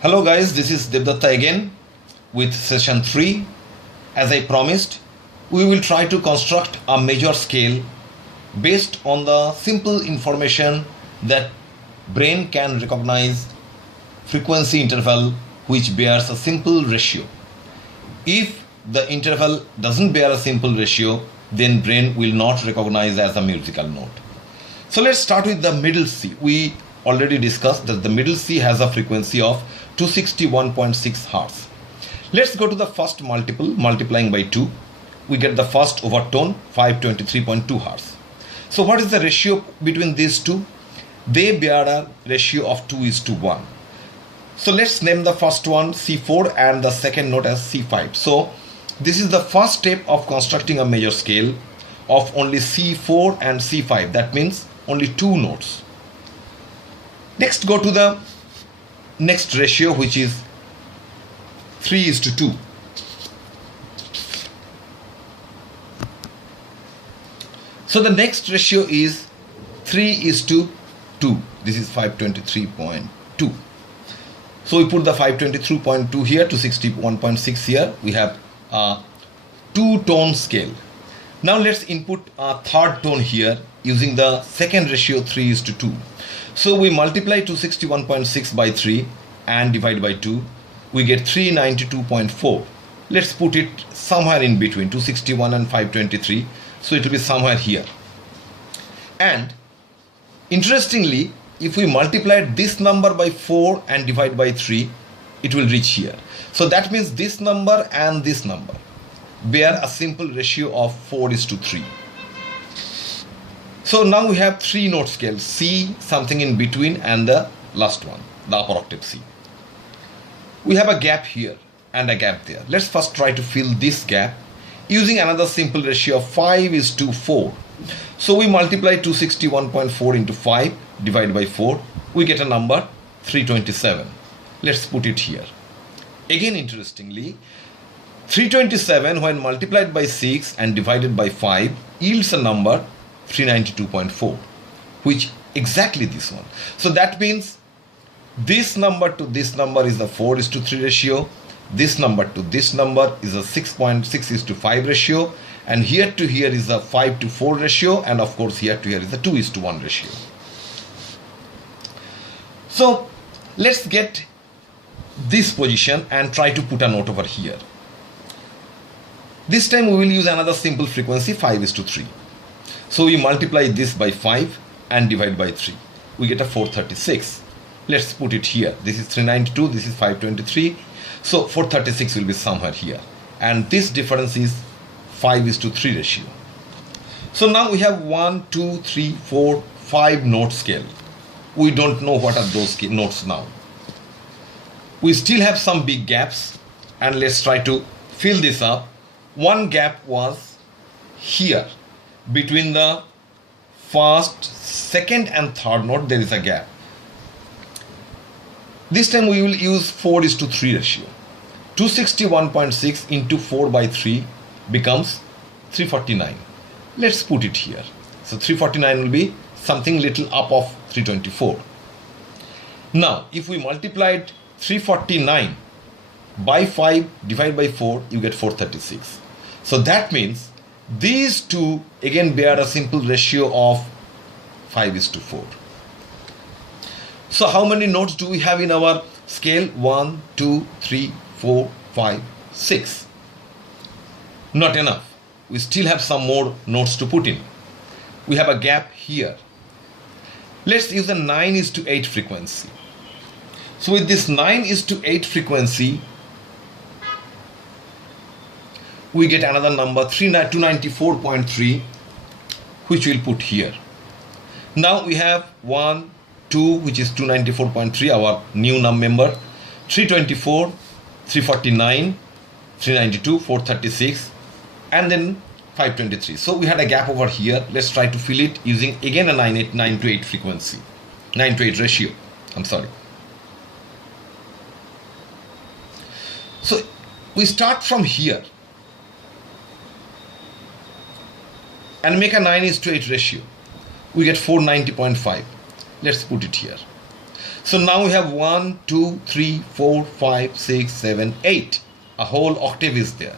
Hello guys, this is Debdutta again with session 3. As I promised, we will try to construct a major scale based on the simple information that brain can recognize frequency interval which bears a simple ratio. If the interval doesn't bear a simple ratio, then brain will not recognize as a musical note. So let's start with the middle C. We already discussed that the middle C has a frequency of 261.6 Hz. Let's go to the first multiple, multiplying by 2. We get the first overtone, 523.2 Hz. So what is the ratio between these two? They bear a ratio of 2:1. So let's name the first one C4 and the second note as C5. So this is the first step of constructing a major scale of only C4 and C5. That means only two notes. Next, go to the next ratio, which is 3:2. So the next ratio is 3:2. This is 523.2. So we put the 523.2 here, 261.6 here. We have a two-tone scale. Now let's input a third tone here using the second ratio 3:2. So we multiply 261.6 by 3 and divide by 2. We get 392.4. Let's put it somewhere in between 261 and 523. So it will be somewhere here. And interestingly, if we multiply this number by 4 and divide by 3, it will reach here. So that means this number and this number bear a simple ratio of 4:3. So now we have three note scales, C, something in between, and the last one, the upper octave C. We have a gap here and a gap there. Let's first try to fill this gap using another simple ratio of 5:4. So we multiply 261.4 into 5, divide by 4. We get a number 327. Let's put it here. Again, interestingly, 327 when multiplied by 6 and divided by 5 yields a number 392.4, which exactly this one. So that means this number to this number is a 4:3 ratio. This number to this number is a 6.6:5 ratio. And here to here is a 5:4 ratio. And of course here to here is a 2:1 ratio. So let's get this position and try to put a note over here. This time we will use another simple frequency 5:3. So we multiply this by 5 and divide by 3. We get a 436. Let's put it here. This is 392, this is 523. So 436 will be somewhere here. And this difference is 5:3 ratio. So now we have 1, 2, 3, 4, 5 note scale. We don't know what are those notes now. We still have some big gaps, and let's try to fill this up. One gap was here. Between the first, second and third note, there is a gap. This time we will use 4:3 ratio. 261.6 into 4 by 3 becomes 349. Let's put it here. So 349 will be something little up of 324. Now, if we multiplied 349 by 5 divided by 4, you get 436. So that means these two again bear a simple ratio of 5:4. So how many notes do we have in our scale? 1, 2, 3, 4, 5, 6. Not enough. We still have some more notes to put in. We have a gap here. Let's use a 9:8 frequency. So with this 9:8 frequency, we get another number 294.3, which we'll put here. Now we have 1, 2, which is 294.3, our new member, 324, 349, 392, 436, and then 523. So we had a gap over here. Let's try to fill it using again a 9:8 frequency, 9:8 ratio. I'm sorry. So we start from here and make a 9:8 ratio. We get 490.5. Let's put it here. So now we have 1, 2, 3, 4, 5, 6, 7, 8. A whole octave is there.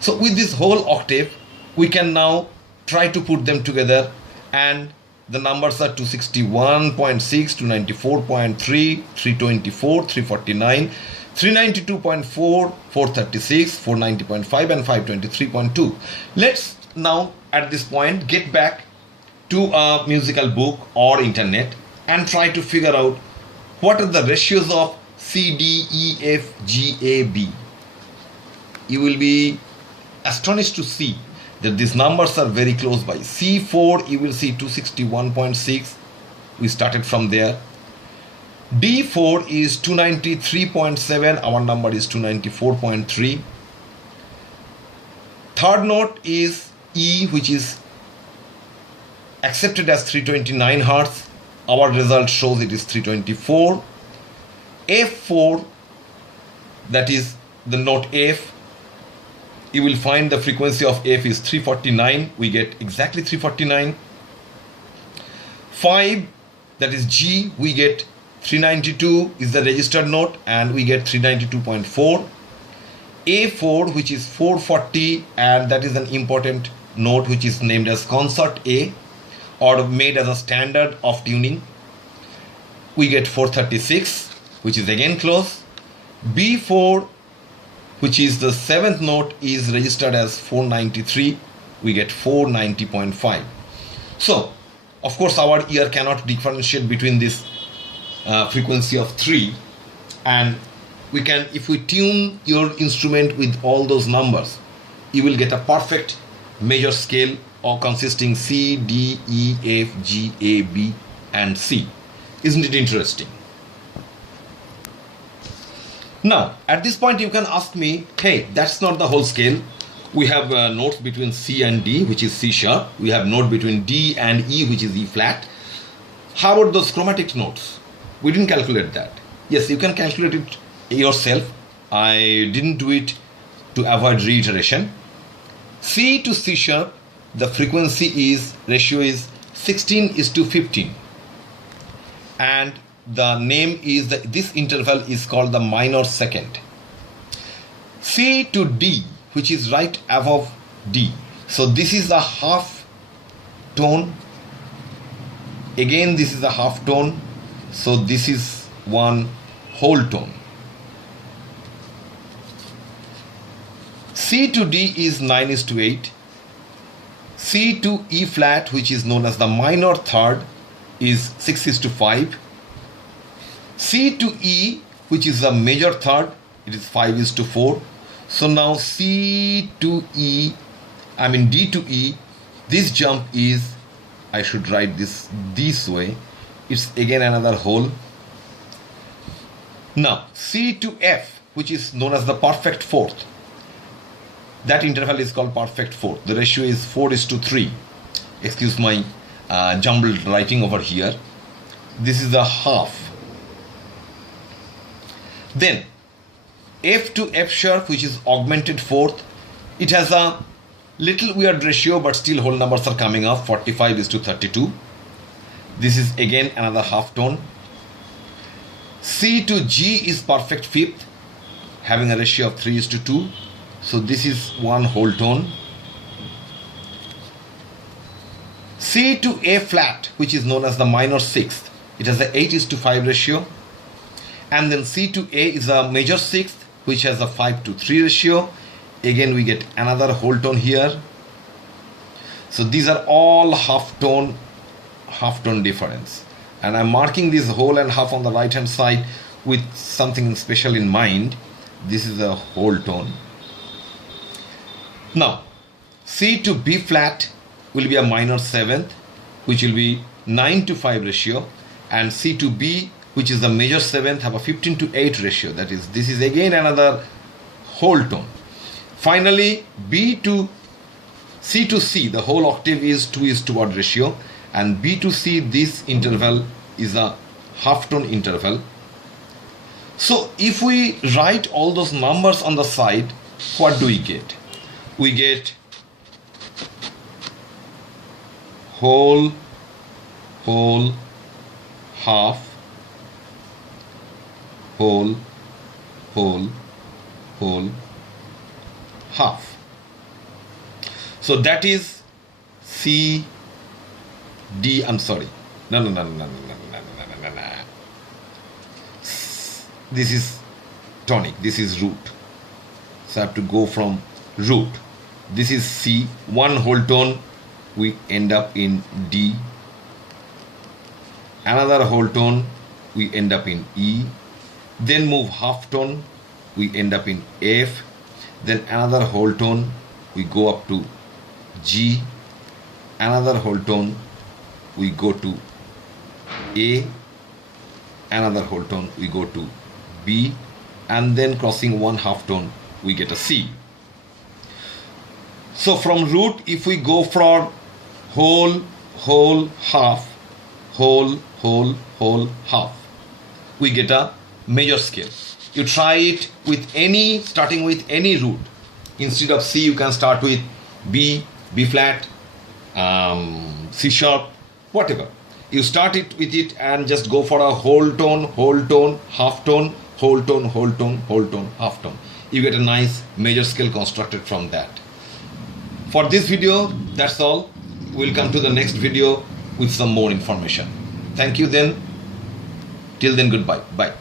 So with this whole octave, we can now try to put them together, and the numbers are 261.6, 294.3, 324, 349, 392.4, 436, 490.5 and 523.2. Let's now at this point get back to a musical book or internet and try to figure out what are the ratios of C, D, E, F, G, A, B. You will be astonished to see that these numbers are very close by. C4, you will see 261.6. We started from there. D4 is 293.7. Our number is 294.3. Third note is E, which is accepted as 329 Hertz. Our result shows it is 324. F4, that is the note F, you will find the frequency of F is 349. We get exactly 349. 5, that is G, we get 392 is the registered note, and we get 392.4. A4, which is 440, and that is an important note which is named as concert A, or made as a standard of tuning. We get 436, which is again close. B4, which is the 7th note, is registered as 493. We get 490.5. So, of course, our ear cannot differentiate between this frequency of 3, and we can, if we tune your instrument with all those numbers, you will get a perfect major scale or consisting C, D, E, F, G, A, B and C. Isn't it interesting? Now, at this point you can ask me, hey, that's not the whole scale. We have notes between C and D, which is C sharp. We have note between D and E, which is E flat. How about those chromatic notes? We didn't calculate that. Yes, you can calculate it yourself. I didn't do it to avoid reiteration. C to C sharp, the frequency is, ratio is 16:15. And the name is, this interval is called the minor second. C to D, which is right above D. So this is a half tone. Again, this is a half tone. So this is one whole tone. C to D is 9:8. C to E flat, which is known as the minor third, is 6:5. C to E, which is the major third, it is 5:4. So now D to E, this jump is, I should write this way, it's again another whole. Now C to F, which is known as the perfect fourth, that interval is called perfect fourth. The ratio is 4:3. Excuse my jumbled writing over here. This is a half. Then F to F sharp, which is augmented fourth, it has a little weird ratio, but still whole numbers are coming up, 45:32. This is again another half tone. C to G is perfect fifth, having a ratio of 3:2. So this is one whole tone. C to A flat, which is known as the minor sixth, it has a 8:5 ratio. And then C to A is a major sixth, which has a 5:3 ratio. Again, we get another whole tone here. So these are all half tone difference. And I'm marking this whole and half on the right hand side with something special in mind. This is a whole tone. Now, C to B flat will be a minor seventh, which will be 9:5 ratio. And C to B, which is the major seventh, have a 15:8 ratio. That is, this is again another whole tone. Finally, C to C, the whole octave is 2:1 ratio, and B to C, this interval is a half tone interval. So if we write all those numbers on the side, what do we get? We get whole, half, whole, whole, whole, half. So that is C, D, I'm sorry. No. This is tonic, this is root. So I have to go from root. This is C, one whole tone, we end up in D. Another whole tone, we end up in E. Then move half tone, we end up in F. Then another whole tone, we go up to G. Another whole tone, we go to A. Another whole tone, we go to B. And then crossing one half tone, we get a C. So from root, if we go for whole, whole, half, whole, whole, whole, half, we get a major scale. You try it with any, starting with any root. Instead of C, you can start with B, B flat, C sharp, whatever. You start it with it and just go for a whole tone, half tone, whole tone, whole tone, whole tone, half tone. You get a nice major scale constructed from that. For this video, that's all. We'll come to the next video with some more information. Thank you then. Till then, goodbye. Bye.